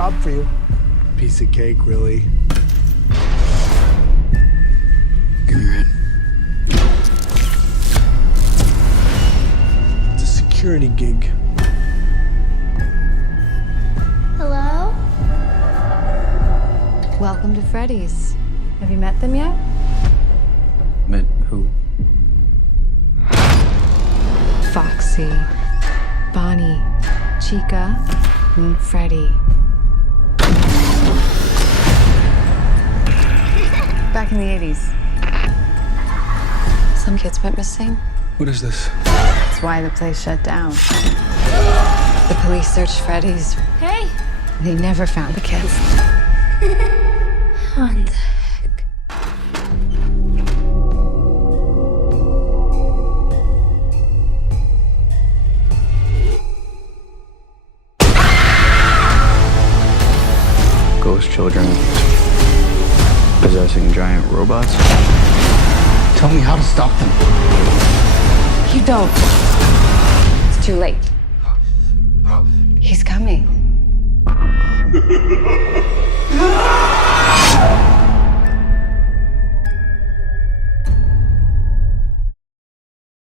job for you. Piece of cake, really. Give me your hand. It's a security gig. Hello? Welcome to Freddy'S. Have you met them yet? Met who? Foxy, Bonnie, Chica, and Freddy. Back in the 80s, some kids went missing. What is this? That's why the place shut down. The police searched Freddy'S. Hey! They never found the kids. What the heck? Ghost children possessing giant robots? Tell me how to stop them. You don't. It's too late. He's coming.